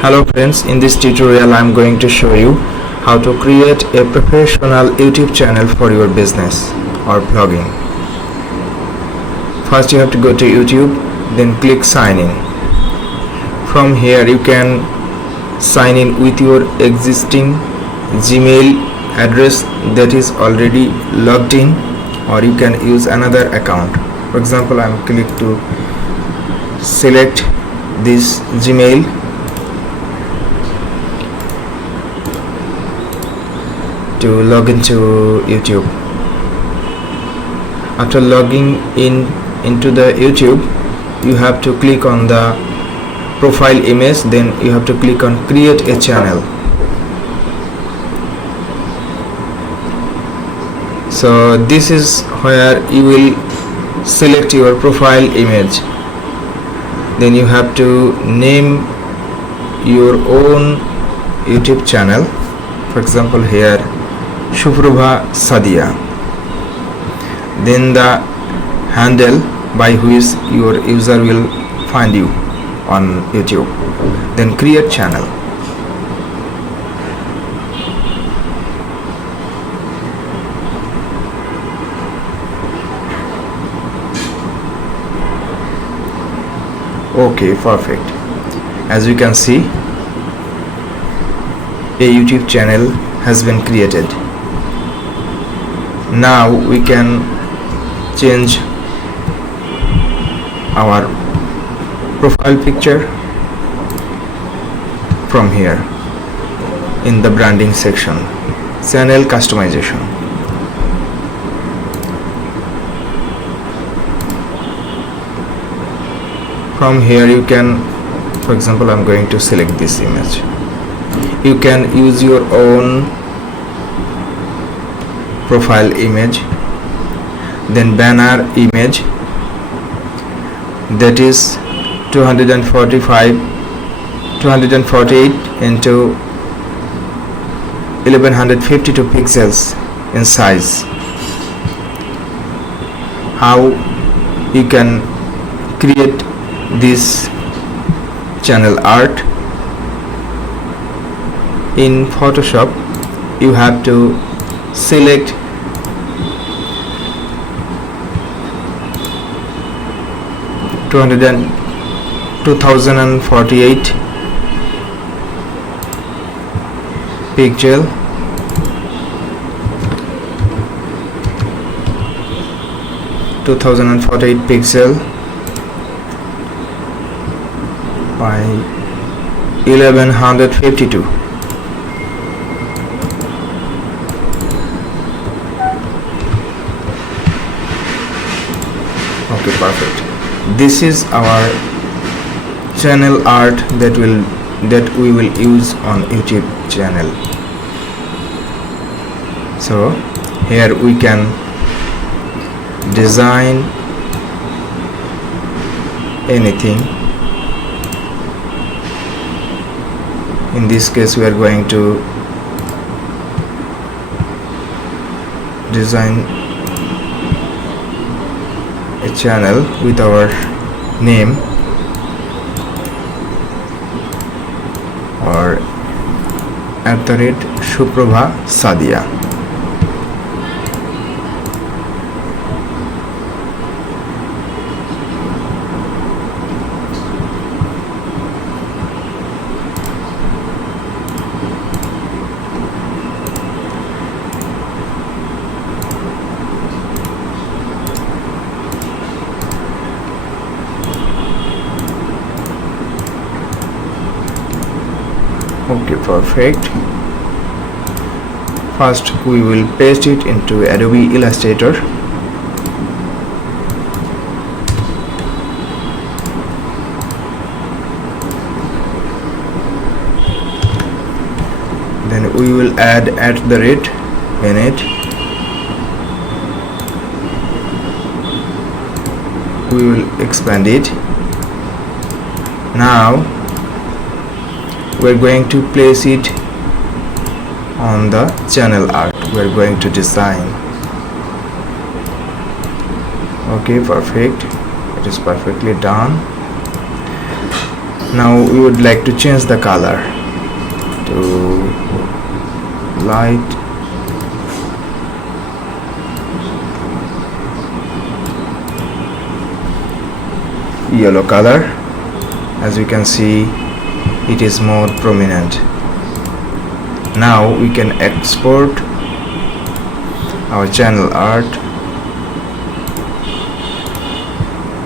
Hello friends, in this tutorial I am going to show you how to create a professional YouTube channel for your business or blogging. First you have to go to YouTube, then click sign in. From here you can sign in with your existing Gmail address that is already logged in, or you can use another account. For example, I am click to select this Gmail. To log into YouTube. After logging into the YouTube, you have to click on the profile image, then you have to click on create a channel. So this is where you will select your profile image, then you have to name your own YouTube channel. For example, here Shuprabha Sadia, then the handle by which your user will find you on YouTube, then create channel. Okay, perfect. As you can see, a YouTube channel has been created. Now we can change our profile picture from here in the branding section, channel customization. From here you can, for example, I'm going to select this image. You can use your own profile image, then banner image, that is 248 into 1152 pixels in size. How you can create this channel art? In Photoshop, you have to select two thousand and 48 pixel, by 1152. Okay, perfect. This is our channel art that we will use on YouTube channel. So here we can design anything. In this case we are going to design a channel with our name, or @Shuprabha Sadia. Okay, perfect. First we will paste it into Adobe Illustrator. Then we will add @ in it. We will expand it. Now we're going to place it on the channel art we're going to design. Okay, perfect. It is perfectly done. Now we would like to change the color to light yellow color. As you can see, it is more prominent. Now we can export our channel art,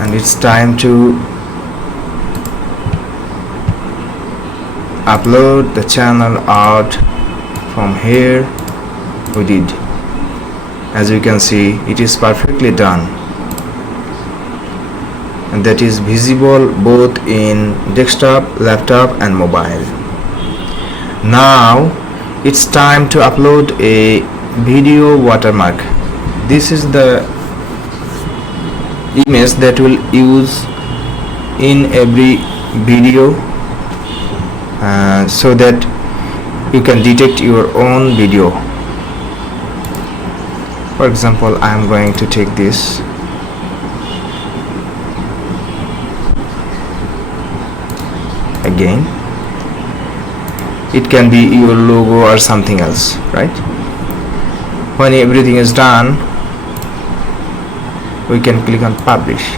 and it's time to upload the channel art. From here we did. As you can see, it is perfectly done, and that is visible both in desktop, laptop and mobile. Now it's time to upload a video watermark. This is the image that will use in every video, so that you can detect your own video. For example, I am going to take this. Again, it can be your logo or something else, right? When everything is done, we can click on publish.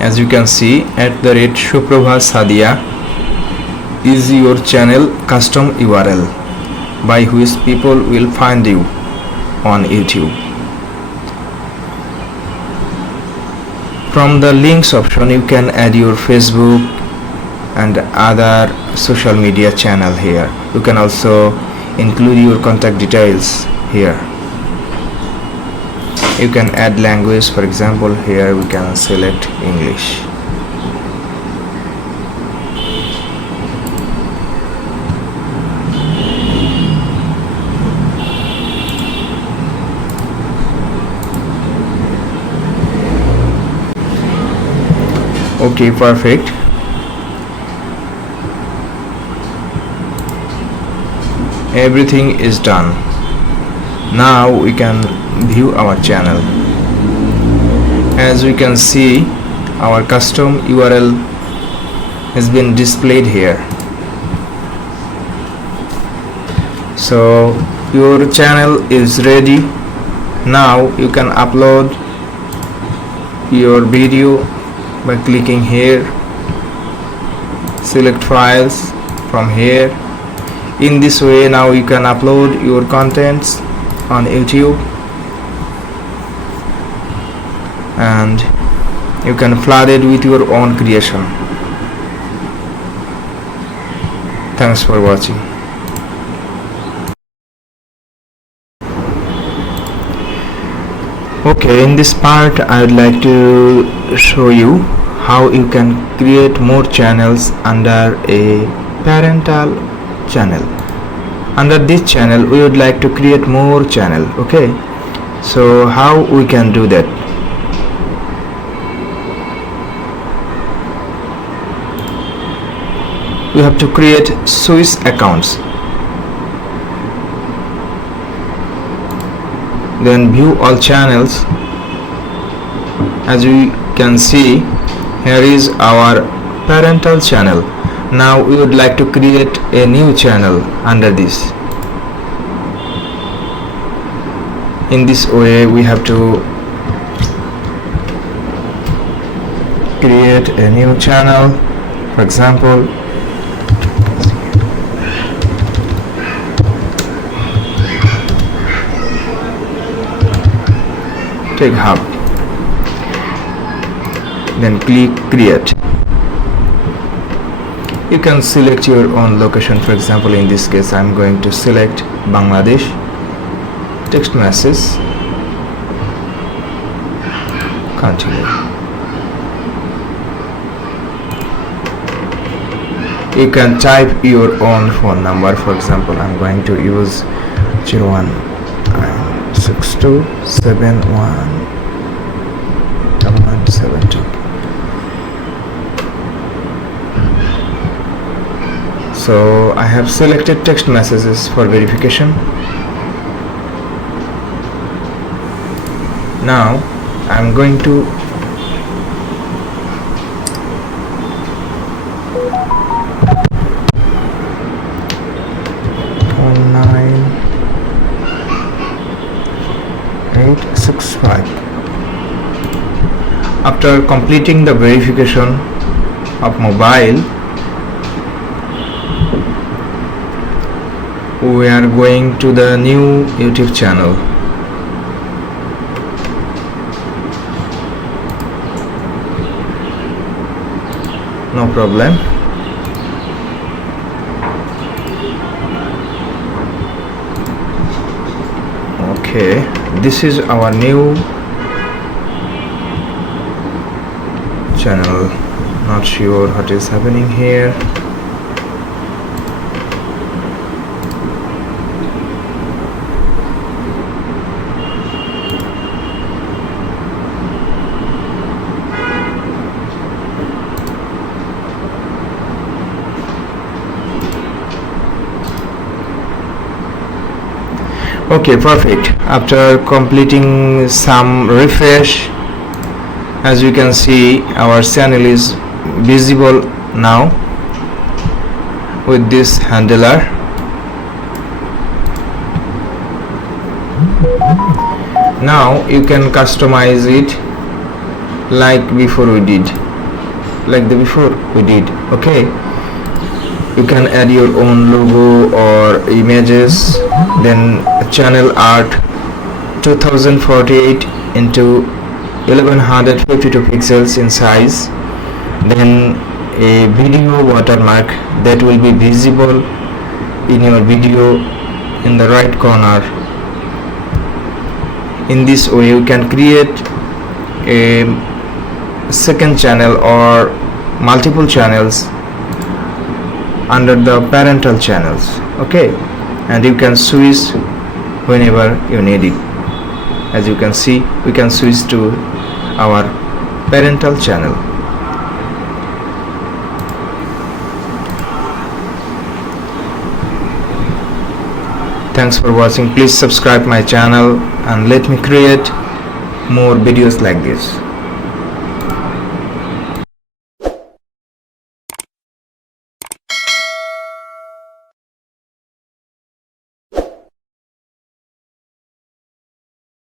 As you can see, @Shuprabha Sadia is your channel custom URL by which people will find you on YouTube. From the links option, you can add your Facebook and other social media channel here. You can also include your contact details here. You can add language. For example, here we can select English. Okay, perfect. Everything is done. Now we can view our channel. As we can see, our custom URL has been displayed here. So your channel is ready. Now you can upload your video by clicking here, select files from here. In this way, now you can upload your contents on YouTube, and you can flood it with your own creation. Thanks for watching. Okay, in this part I would like to show you how you can create more channels under a parental channel. Under this channel we would like to create more channel. Okay, so how we can do that? We have to create Swiss accounts, then view all channels. As we can see, here is our parental channel. Now we would like to create a new channel under this. In this way, we have to create a new channel. For example, take hub, then click create. You can select your own location. For example, in this case I am going to select Bangladesh. Text message, continue. You can type your own phone number. For example, I am going to use 0196271 72. So I have selected text messages for verification. Now I'm going to After completing the verification of mobile, we are going to the new YouTube channel. No problem. Okay, this is our new channel. Not sure what is happening here. Okay, perfect. After completing some refresh, as you can see, our channel is visible now with this handler. Now you can customize it like before we did, okay. You can add your own logo or images, then channel art 2048 into 1152 pixels in size, then a video watermark that will be visible in your video in the right corner. In this way you can create a second channel or multiple channels under the parental channels, okay, and you can switch whenever you need it. As you can see, we can switch to our parental channel. Thanks for watching. Please subscribe my channel and let me create more videos like this.